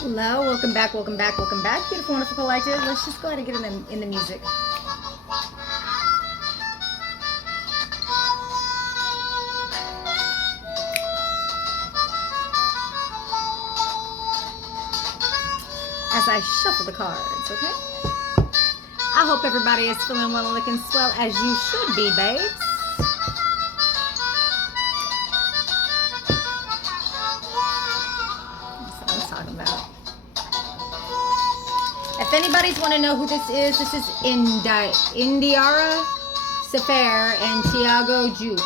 Hello, welcome back, welcome back, welcome back. Beautiful, wonderful collective. Let's just go ahead and get in the music. As I shuffle the cards, okay? I hope everybody is feeling well and looking swell as you should be, babes. That's what I'm talking about. If anybody's want to know who this is Indiara Sefer and Tiago Juke.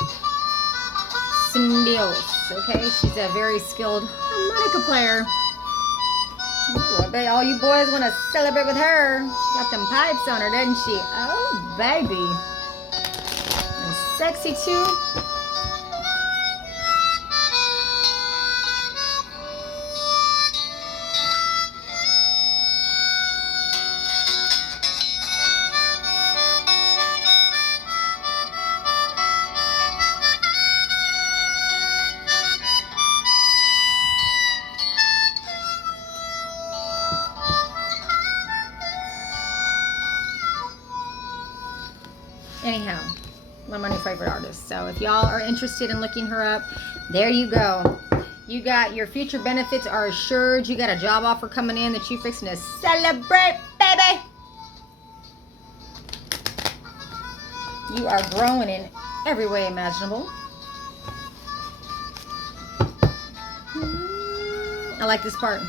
Symbios, okay? She's a very skilled harmonica player. Ooh, I bet all you boys want to celebrate with her. She got them pipes on her, doesn't she? Oh, baby. And sexy, too. Anyhow, one of my new favorite artists. So if y'all are interested in looking her up, there you go. You got your future benefits are assured. You got a job offer coming in that you fixing to celebrate, baby. You are growing in every way imaginable. I like this part.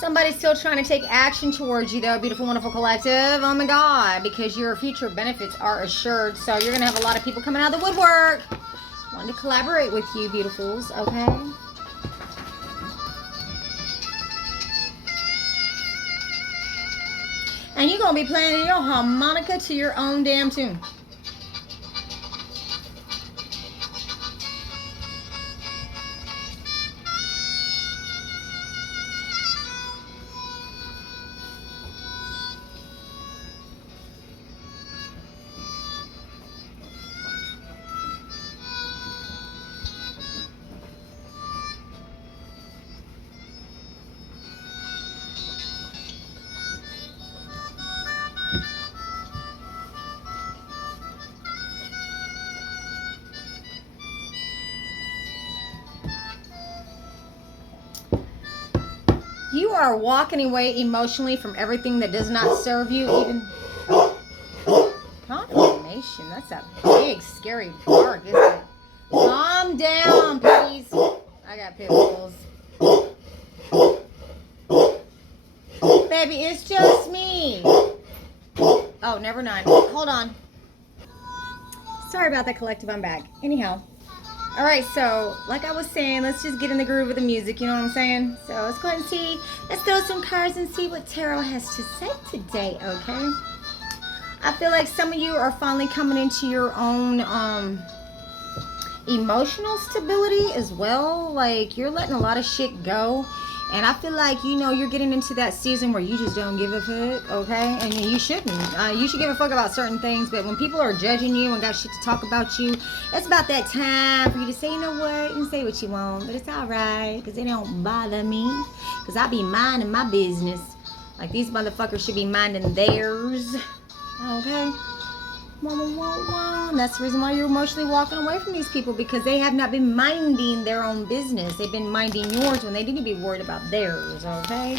Somebody's still trying to take action towards you, though, beautiful, wonderful collective. Oh my God, because your future benefits are assured. So you're gonna have a lot of people coming out of the woodwork wanting to collaborate with you, beautifuls. Okay. And you're gonna be playing your harmonica to your own damn tune. You are walking away emotionally from everything that does not serve you. Even confirmation. That's a big, scary bark, isn't it? Calm down, please. I got pit bulls. Baby, it's just me. Oh, never mind. Hold on. Sorry about that, collective. I'm back. Anyhow. All right, so like I was saying, let's just get in the groove of the music, you know what I'm saying? So let's go ahead and see, let's throw some cards and see what tarot has to say today, okay? I feel like some of you are finally coming into your own emotional stability as well. Like, you're letting a lot of shit go. And I feel like, you know, you're getting into that season where you just don't give a fuck, okay? And you shouldn't. You should give a fuck about certain things. But when people are judging you and got shit to talk about you, it's about that time for you to say, you know what? You can say what you want, but it's all right. Because it don't bother me. Because I be minding my business. Like, these motherfuckers should be minding theirs. Okay? And that's the reason why you're emotionally walking away from these people, because they have not been minding their own business. They've been minding yours when they need to be worried about theirs, okay?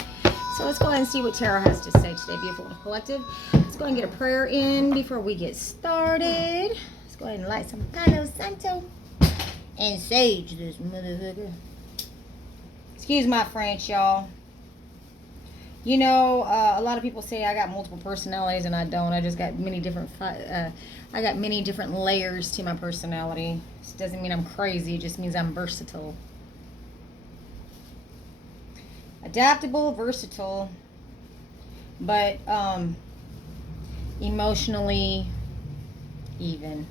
So let's go ahead and see what tarot has to say today, beautiful collective. Let's go ahead and get a prayer in before we get started. Let's go ahead and light some Palo Santo and sage this motherfucker. Excuse my French, y'all. You know, a lot of people say I got multiple personalities, and I don't. I just got many different. I got many different layers to my personality. This doesn't mean I'm crazy. It just means I'm versatile, adaptable, versatile, but emotionally even.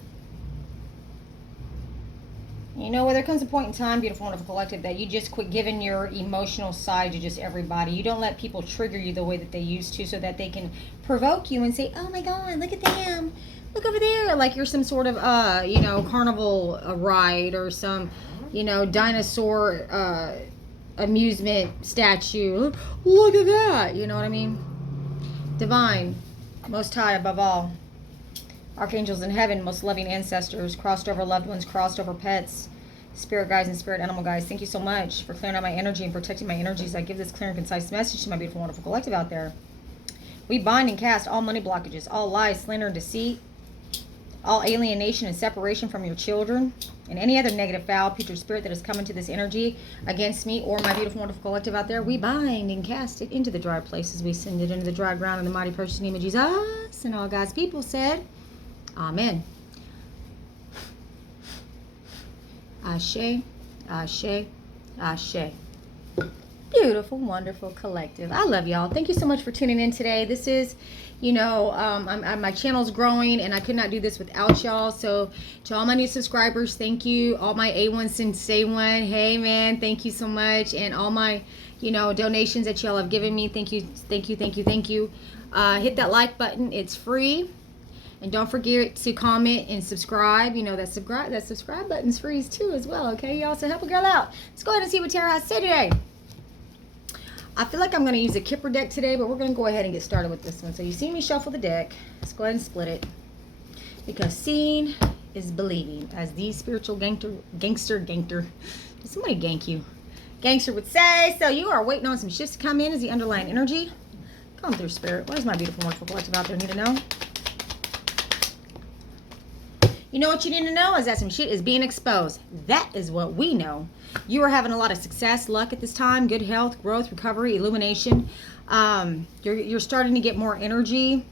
You know, there comes a point in time, beautiful, wonderful collective, that you just quit giving your emotional side to just everybody. You don't let people trigger you the way that they used to, so that they can provoke you and say, oh my God, look at them. Look over there. Like you're some sort of, you know, carnival ride or some, you know, dinosaur amusement statue. Look at that. You know what I mean? Divine, most high above all. Archangels in heaven, most loving ancestors, crossed over loved ones, crossed over pets, spirit guides and spirit animal guides. Thank you so much for clearing out my energy and protecting my energies. I give this clear and concise message to my beautiful, wonderful collective out there. We bind and cast all money blockages, all lies, slander, and deceit, all alienation and separation from your children, and any other negative, foul, putrid spirit that has come into this energy against me or my beautiful, wonderful collective out there. We bind and cast it into the dry places. We send it into the dry ground in the mighty precious name of Jesus. And all God's people said, Amen. Ashe, ashe, ashe. Beautiful, wonderful collective. I love y'all. Thank you so much for tuning in today. This is, you know, my channel's growing, and I could not do this without y'all. So to all my new subscribers, thank you. All my A1 since day one, hey man, thank you so much. And all my, you know, donations that y'all have given me, thank you, thank you, thank you, thank you. Hit that like button. It's free. And don't forget to comment and subscribe. You know, that subscribe button's free too as well, okay, y'all? So help a girl out. Let's go ahead and see what Tarot has to say today. I feel like I'm going to use a Kipper deck today, but we're going to go ahead and get started with this one. So you see me shuffle the deck. Let's go ahead and split it. Because seeing is believing, as the spiritual gangster, did somebody gank you? Gangster would say. So you are waiting on some shifts to come in as the underlying energy. Come through, Spirit. What does my beautiful, wonderful collective out there need to know? You know what you need to know is that some shit is being exposed. That is what we know. You are having a lot of success, luck at this time, good health, growth, recovery, illumination. You're starting to get more energy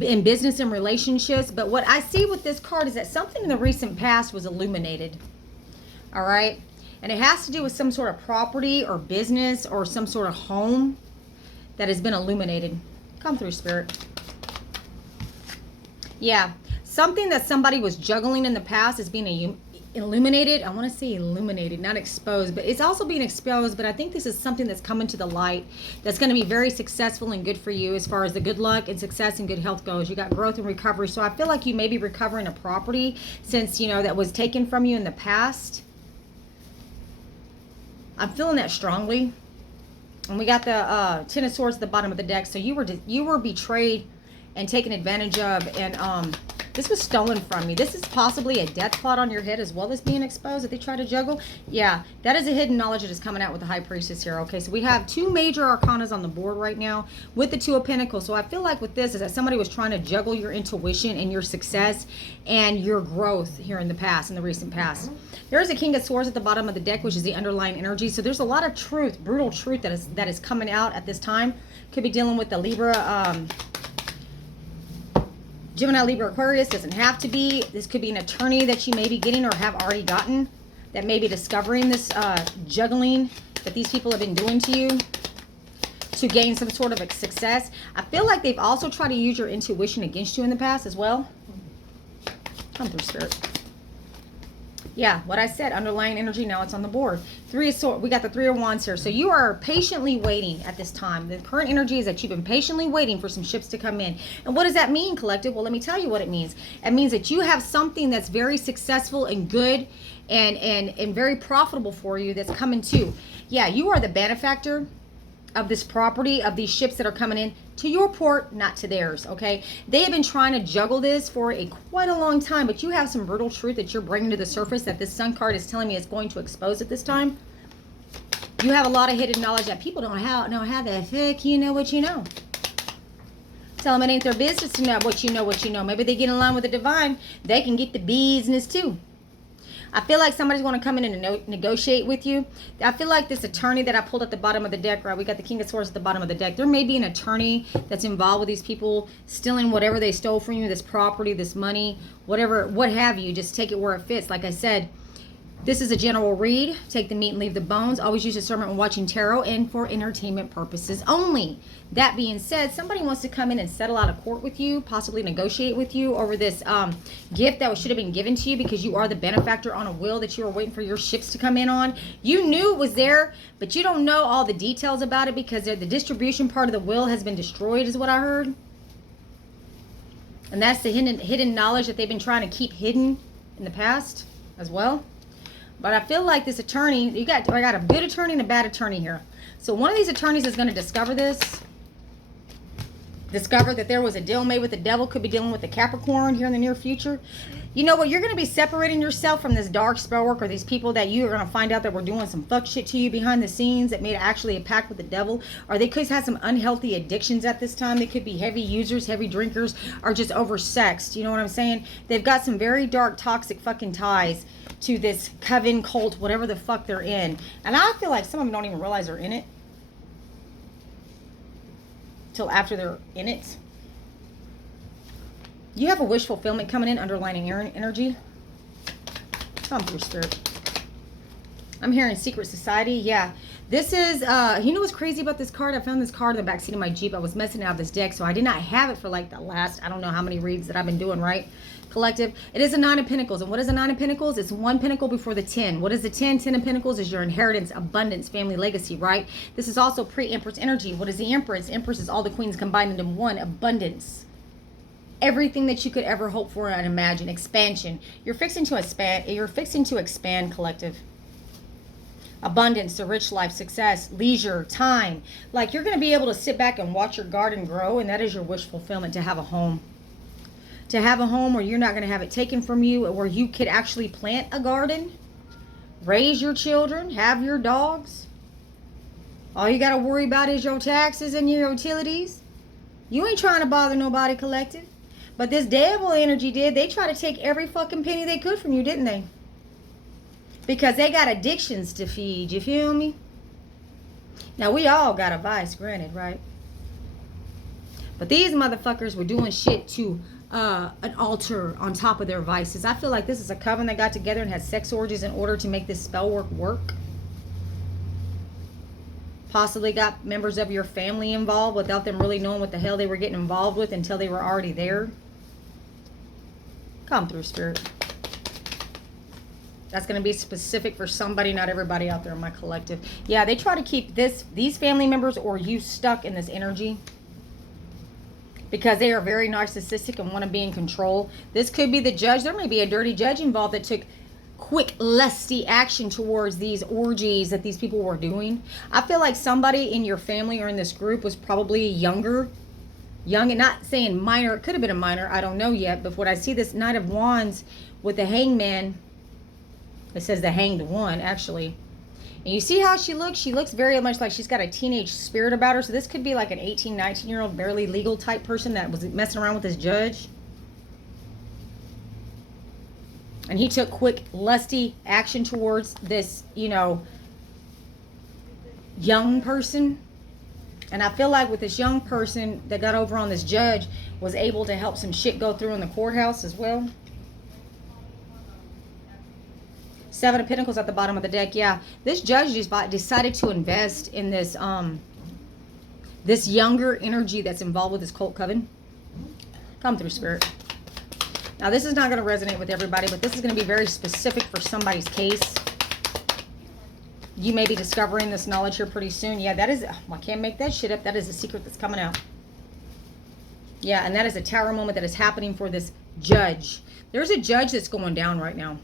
in business and relationships. But what I see with this card is that something in the recent past was illuminated. All right? And it has to do with some sort of property or business or some sort of home that has been illuminated. Come through, Spirit. Yeah. Something that somebody was juggling in the past is being illuminated. I want to say illuminated, not exposed, but it's also being exposed. But I think this is something that's coming to the light that's going to be very successful and good for you as far as the good luck and success and good health goes. You got growth and recovery. So I feel like you may be recovering a property since, you know, that was taken from you in the past. I'm feeling that strongly. And we got the Ten of Swords at the bottom of the deck. So you were betrayed and taken advantage of, and this was stolen from you. This is possibly a death plot on your head as well as being exposed that they try to juggle. Yeah, that is a hidden knowledge that is coming out with the High Priestess here. Okay, so we have two major arcanas on the board right now with the Two of Pentacles. So I feel like with this is that somebody was trying to juggle your intuition and your success and your growth here in the past, in the recent past. There is a King of Swords at the bottom of the deck, which is the underlying energy. So there's a lot of truth, brutal truth that is coming out at this time. Could be dealing with the Libra, Gemini, Libra, Aquarius. Doesn't have to be. This could be an attorney that you may be getting or have already gotten that may be discovering this juggling that these people have been doing to you to gain some sort of a success. I feel like they've also tried to use your intuition against you in the past as well. Come through, Spirit. Yeah, what I said, underlying energy, now it's on the board. Three of Swords, we got the Three of Wands here. So you are patiently waiting at this time. The current energy is that you've been patiently waiting for some ships to come in. And what does that mean, collective? Well, let me tell you what it means. It means that you have something that's very successful and good and very profitable for you that's coming too. Yeah, you are the benefactor of this property, of these ships that are coming in to your port, not to theirs, okay? They have been trying to juggle this for quite a long time, but you have some brutal truth that you're bringing to the surface that this Sun card is telling me is going to expose at this time. You have a lot of hidden knowledge that people don't know how the heck you know what you know. Tell them it ain't their business to know what you know, what you know. Maybe they get in line with the divine, they can get the business too. I feel like somebody's going to come in and negotiate with you. I feel like this attorney that I pulled at the bottom of the deck, right? We got the King of Swords at the bottom of the deck. There may be an attorney that's involved with these people stealing whatever they stole from you, this property, this money, whatever, what have you. Just take it where it fits. Like I said, This is a general read. Take the meat and leave the bones. Always use discernment when watching tarot and for entertainment purposes only. That being said, somebody wants to come in and settle out of court with you, possibly negotiate with you over this gift that should have been given to you because you are the benefactor on a will that you were waiting for your ships to come in on. You knew it was there, but you don't know all the details about it because the distribution part of the will has been destroyed, is what I heard. And that's the hidden knowledge that they've been trying to keep hidden in the past as well. But I feel like this attorney, I got a good attorney and a bad attorney here. So one of these attorneys is going to discover this. Discover that there was a deal made with the devil. Could be dealing with the Capricorn here in the near future. You know what? You're going to be separating yourself from this dark spell work or these people that you are going to find out that were doing some fuck shit to you behind the scenes that made actually a pact with the devil. Or they could have some unhealthy addictions at this time. They could be heavy users, heavy drinkers, or just oversexed. You know what I'm saying? They've got some very dark, toxic fucking ties to this coven, cult, whatever the fuck they're in. And I feel like some of them don't even realize they're in it till after they're in it. You have a wish fulfillment coming in, underlining energy. Come through, Spirit. I'm hearing secret society. Yeah. This is, you know what's crazy about this card? I found this card in the backseat of my Jeep. I was messing out this deck, so I did not have it for like the last, I don't know how many reads that I've been doing, right? Collective. It is a 9 of Pentacles. And what is a 9 of Pentacles? It's 1 pentacle before the 10. What is the 10? 10 of Pentacles is your inheritance, abundance, family legacy, right? This is also pre-Empress energy. What is the Empress? Empress is all the queens combined into one. Abundance. Everything that you could ever hope for and imagine. Expansion. You're fixing to expand, collective. Abundance, the rich life, success, leisure, time. Like you're going to be able to sit back and watch your garden grow, and that is your wish fulfillment, to have a home. To have a home where you're not going to have it taken from you, where you could actually plant a garden, raise your children, have your dogs. All you got to worry about is your taxes and your utilities. You ain't trying to bother nobody, collective. But this devil energy did. They tried to take every fucking penny they could from you, didn't they? Because they got addictions to feed. You feel me? Now, we all got a vice, granted, right? But these motherfuckers were doing shit to an altar on top of their vices. I feel like this is a coven that got together and had sex orgies in order to make this spell work. Possibly got members of your family involved without them really knowing what the hell they were getting involved with until they were already there. Come through, Spirit. That's going to be specific for somebody, not everybody out there in my collective. Yeah, they try to keep these family members or you stuck in this energy because they are very narcissistic and want to be in control. This could be the judge. There may be a dirty judge involved that took quick, lusty action towards these orgies that these people were doing. I feel like somebody in your family or in this group was probably young, and not saying minor. It could have been a minor. I don't know yet. But when I see this Knight of Wands with the Hangman, it says the Hanged One, actually. And you see how she looks? She looks very much like she's got a teenage spirit about her. So this could be like an 18, 19-year-old, barely legal type person that was messing around with this judge. And he took quick, lusty action towards this, young person. And I feel like with this young person that got over on this judge was able to help some shit go through in the courthouse as well. 7 of Pentacles at the bottom of the deck. Yeah, this judge just decided to invest in this this younger energy that's involved with this cult coven. Come through, Spirit. Now, this is not going to resonate with everybody, but this is going to be very specific for somebody's case. You may be discovering this knowledge here pretty soon. Yeah, that is... I can't make that shit up. That is a secret that's coming out. Yeah, and that is a tower moment that is happening for this judge. There's a judge that's going down right now.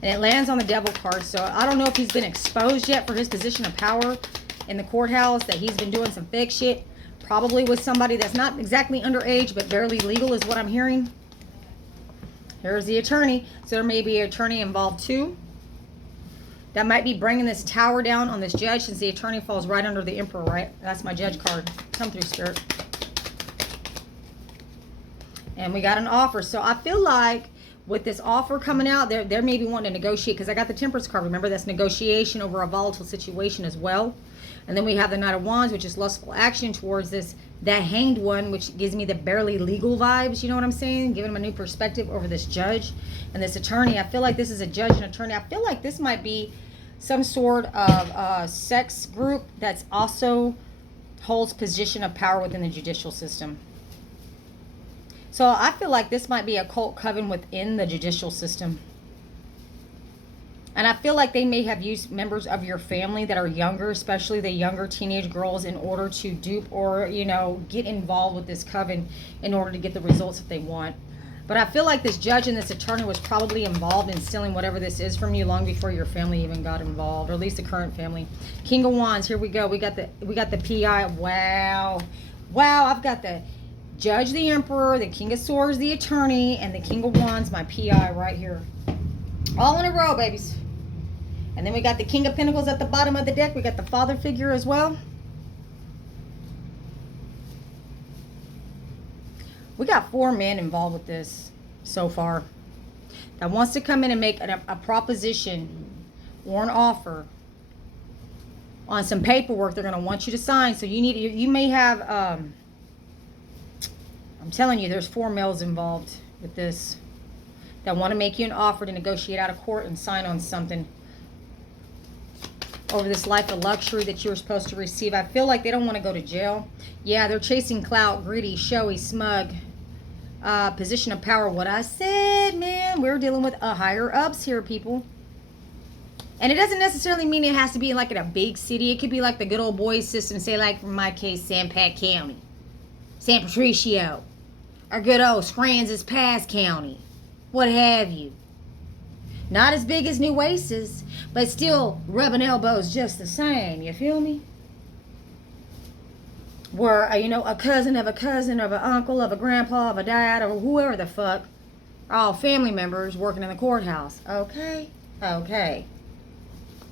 And it lands on the devil card. So I don't know if he's been exposed yet for his position of power in the courthouse, that he's been doing some fake shit. Probably with somebody that's not exactly underage, but barely legal is what I'm hearing. Here's the attorney. So there may be an attorney involved too. That might be bringing this tower down on this judge, since the attorney falls right under the emperor, right? That's my judge card. Come through, Spirit. And we got an offer. So I feel like with this offer coming out, they're maybe wanting to negotiate, because I got the Temperance card. Remember, that's negotiation over a volatile situation as well. And then we have the Knight of Wands, which is lustful action towards this That Hanged One, which gives me the barely legal vibes, you know what I'm saying? Giving him a new perspective over this judge and this attorney. I feel like this is a judge and attorney. I feel like this might be some sort of sex group that's also holds position of power within the judicial system. So I feel like this might be a cult coven within the judicial system. And I feel like they may have used members of your family that are younger, especially the younger teenage girls, in order to dupe or, you know, get involved with this coven in order to get the results that they want. But I feel like this judge and this attorney was probably involved in stealing whatever this is from you long before your family even got involved, or at least the current family. King of Wands, here we go. We got the PI. Wow. Wow, I've got the Judge, the Emperor, the King of Swords, the Attorney, and the King of Wands, my PI right here. All in a row, babies. And then we got the King of Pentacles at the bottom of the deck. We got the father figure as well. We got 4 men involved with this so far that wants to come in and make a proposition or an offer on some paperwork they're going to want you to sign. So you may have, I'm telling you, there's 4 males involved with this that want to make you an offer to negotiate out of court and sign on something over this life of luxury that you're supposed to receive. I feel like they don't want to go to jail. Yeah, they're chasing clout, greedy, showy, smug, position of power. What I said, man, we're dealing with a higher ups here, people. And it doesn't necessarily mean it has to be like in a big city. It could be like the good old boys system, say like, in my case, San Pat County, San Patricio, or good old Scranton's Pass County, what have you. Not as big as New Oasis, but still rubbing elbows just the same. You feel me? Where, you know, a cousin of an uncle, of a grandpa, of a dad, or whoever the fuck, are all family members working in the courthouse. Okay? Okay.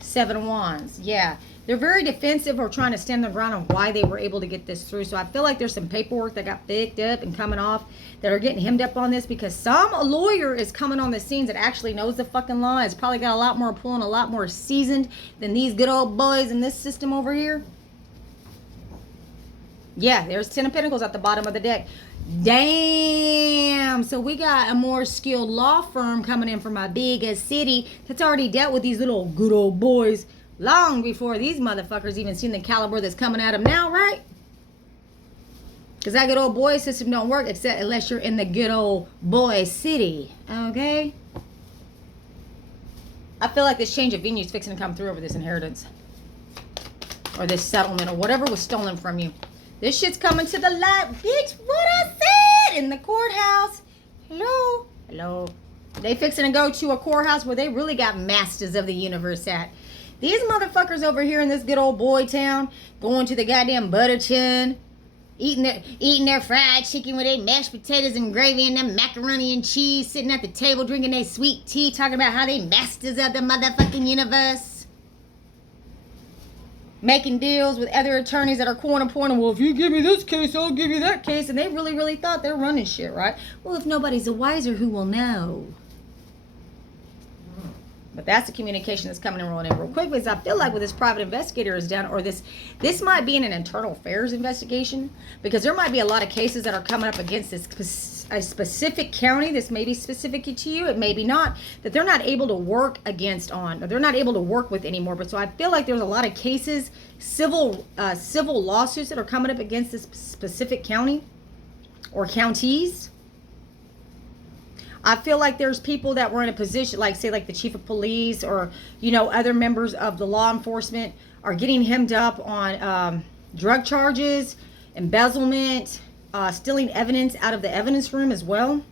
7 of Wands. Yeah. They're very defensive or trying to stand their ground on why they were able to get this through. So I feel like there's some paperwork that got picked up and coming off that are getting hemmed up on this because some lawyer is coming on the scenes that actually knows the fucking law. It's probably got a lot more pull and a lot more seasoned than these good old boys in this system over here. Yeah, there's 10 of Pentacles at the bottom of the deck. Damn. So we got a more skilled law firm coming in from a bigger city that's already dealt with these little good old boys long before these motherfuckers even seen the caliber that's coming at them now, right? Because that good old boy system don't work except unless you're in the good old boy city. Okay? I feel like this change of venue is fixing to come through over this inheritance. Or this settlement or whatever was stolen from you. This shit's coming to the light. Bitch, what I said in the courthouse. Hello? Hello? They fixing to go to a courthouse where they really got masters of the universe at. These motherfuckers over here in this good old boy town, going to the goddamn butter chun, eating their fried chicken with their mashed potatoes and gravy and them macaroni and cheese, sitting at the table drinking their sweet tea, talking about how they masters of the motherfucking universe. Making deals with other attorneys that are corner pointing, well, if you give me this case, I'll give you that case. And they really, really thought they're running shit, right? Well, if nobody's the wiser, who will know? But that's the communication that's coming and rolling in real quick, because I feel like what this private investigator has done, or this might be in an internal affairs investigation, because there might be a lot of cases that are coming up against a specific county. This may be specific to you, it may be not, that they're not able to work against on, or they're not able to work with anymore. But so I feel like there's a lot of cases, civil lawsuits that are coming up against this specific county or counties. I feel like there's people that were in a position, like say like the chief of police or, you know, other members of the law enforcement are getting hemmed up on drug charges, embezzlement, stealing evidence out of the evidence room as well.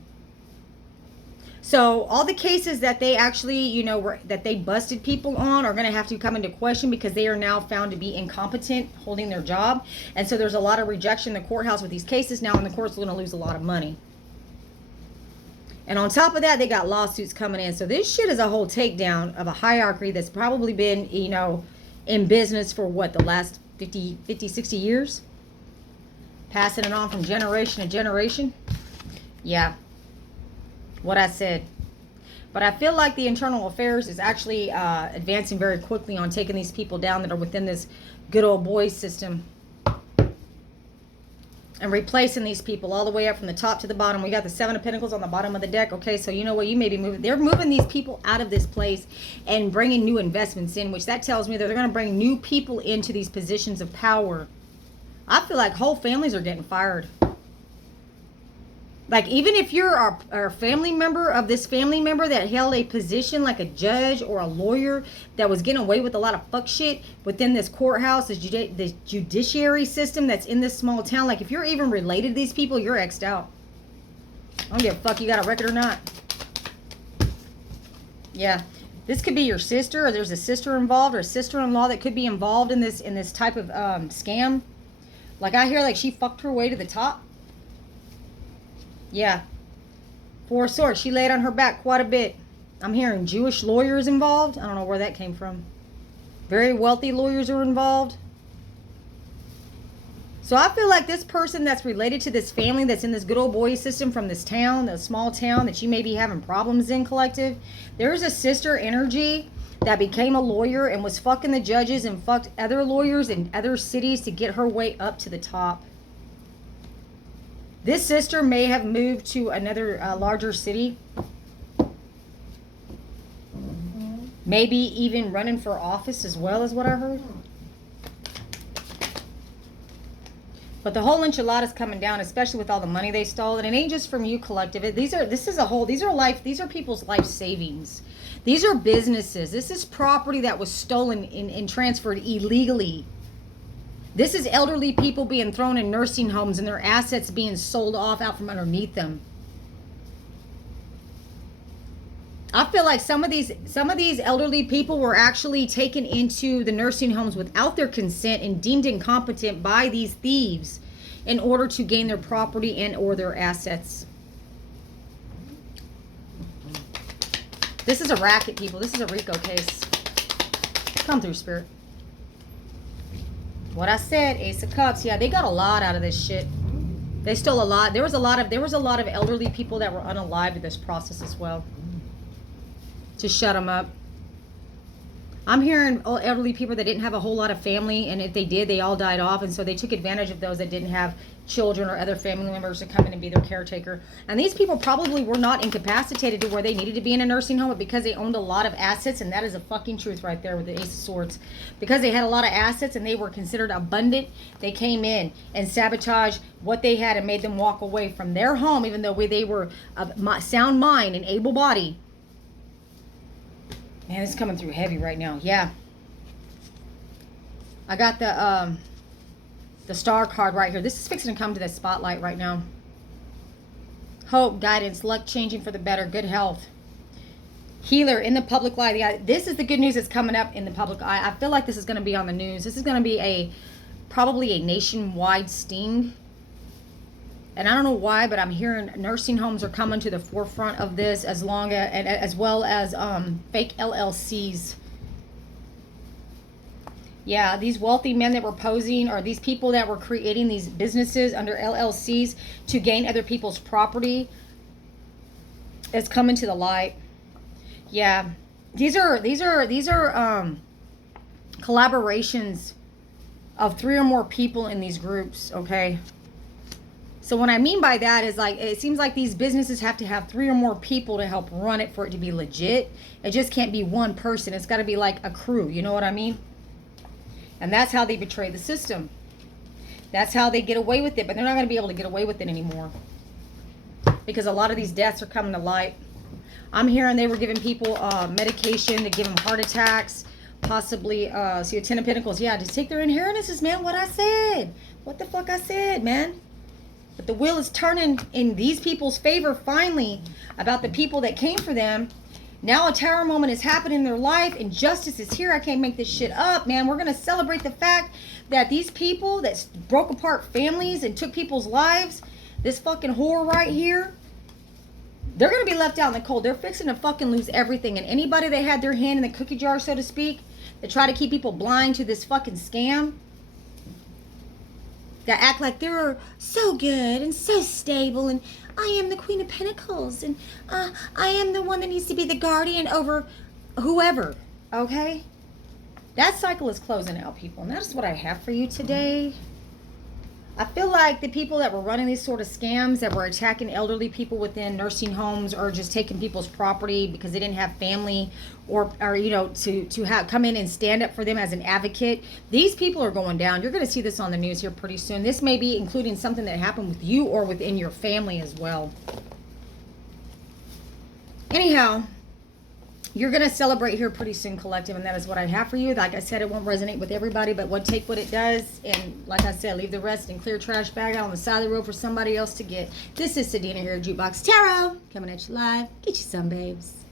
So all the cases that they actually, you know, that they busted people on are going to have to come into question because they are now found to be incompetent holding their job. And so there's a lot of rejection in the courthouse with these cases now, and the court's going to lose a lot of money. And on top of that, they got lawsuits coming in. So this shit is a whole takedown of a hierarchy that's probably been, you know, in business for what, the last 50, 60 years? Passing it on from generation to generation. Yeah. What I said. But I feel like the internal affairs is actually advancing very quickly on taking these people down that are within this good old boy system. and replacing these people all the way up from the top to the bottom. We got the Seven of Pentacles on the bottom of the deck. Okay, so you know what? You may be moving. They're moving these people out of this place and bringing new investments in, which that tells me that they're going to bring new people into these positions of power. I feel like whole families are getting fired. Like, even if you're a family member of this family member that held a position like a judge or a lawyer that was getting away with a lot of fuck shit within this courthouse, this judiciary system that's in this small town, like if you're even related to these people, you're X'd out. I don't give a fuck you got a record or not. Yeah. This could be your sister, or there's a sister involved, or a sister-in-law that could be involved in this type of scam. Like, I hear like she fucked her way to the top. Yeah. Four of Swords. She laid on her back quite a bit. I'm hearing Jewish lawyers involved. I don't know where that came from. Very wealthy lawyers are involved. So I feel like this person that's related to this family that's in this good old boy system from this town, the small town that you may be having problems in, collective, there's a sister energy that became a lawyer and was fucking the judges and fucked other lawyers in other cities to get her way up to the top. This sister may have moved to another larger city. Maybe even running for office as well, is what I heard. But the whole enchilada's coming down, especially with all the money they stole. And it ain't just from you, collective. These are people's life savings. These are businesses. This is property that was stolen and transferred illegally. This is elderly people being thrown in nursing homes and their assets being sold off out from underneath them. I feel like some of these elderly people were actually taken into the nursing homes without their consent and deemed incompetent by these thieves in order to gain their property and or their assets. This is a racket, people. This is a RICO case. Come through, Spirit. What I said, Ace of Cups. Yeah, they got a lot out of this shit. They stole a lot. There was a lot of elderly people that were unalived in this process as well. To shut them up. I'm hearing elderly people that didn't have a whole lot of family, and if they did, they all died off, and so they took advantage of those that didn't have children or other family members to come in and be their caretaker. And these people probably were not incapacitated to where they needed to be in a nursing home, but because they owned a lot of assets, and that is a fucking truth right there with the Ace of Swords. Because they had a lot of assets and they were considered abundant, they came in and sabotaged what they had and made them walk away from their home, even though they were of sound mind and able body. Man, it's coming through heavy right now. Yeah. I got the star card right here. This is fixing to come to the spotlight right now. Hope, guidance, luck changing for the better, good health. Healer in the public light. This is the good news that's coming up in the public eye. I feel like this is going to be on the news. This is going to be probably a nationwide sting. And I don't know why, but I'm hearing nursing homes are coming to the forefront of this, as well as fake LLCs. Yeah, these wealthy men that were posing, or these people that were creating these businesses under LLCs to gain other people's property, it's coming to the light. Yeah, these are collaborations of 3 or more people in these groups. Okay. So what I mean by that is, like, it seems like these businesses have to have 3 or more people to help run it for it to be legit. It just can't be one person. It's got to be like a crew. You know what I mean? And that's how they betray the system. That's how they get away with it. But they're not going to be able to get away with it anymore. Because a lot of these deaths are coming to light. I'm hearing they were giving people medication to give them heart attacks. Possibly, see a 10 of Pentacles. Yeah, just take their inheritances, man. What I said. What the fuck I said, man. But the wheel is turning in these people's favor finally about the people that came for them. Now a tower moment is happening in their life and justice is here. I can't make this shit up, man. We're going to celebrate the fact that these people that broke apart families and took people's lives, this fucking whore right here, they're going to be left out in the cold. They're fixing to fucking lose everything. And anybody that had their hand in the cookie jar, so to speak, that try to keep people blind to this fucking scam, that act like they're so good and so stable, and I am the Queen of Pentacles, and I am the one that needs to be the guardian over whoever, okay? That cycle is closing out, people, and that's what I have for you today. I feel like the people that were running these sort of scams, that were attacking elderly people within nursing homes, or just taking people's property because they didn't have family, or you know, to have come in and stand up for them as an advocate. These people are going down. You're going to see this on the news here pretty soon. This may be including something that happened with you or within your family as well. Anyhow, you're going to celebrate here pretty soon, collective, and that is what I have for you. Like I said, it won't resonate with everybody, but take what it does, and like I said, leave the rest in clear trash bag out on the side of the road for somebody else to get. This is Sadina here at Jukebox Tarot, coming at you live. Get you some, babes.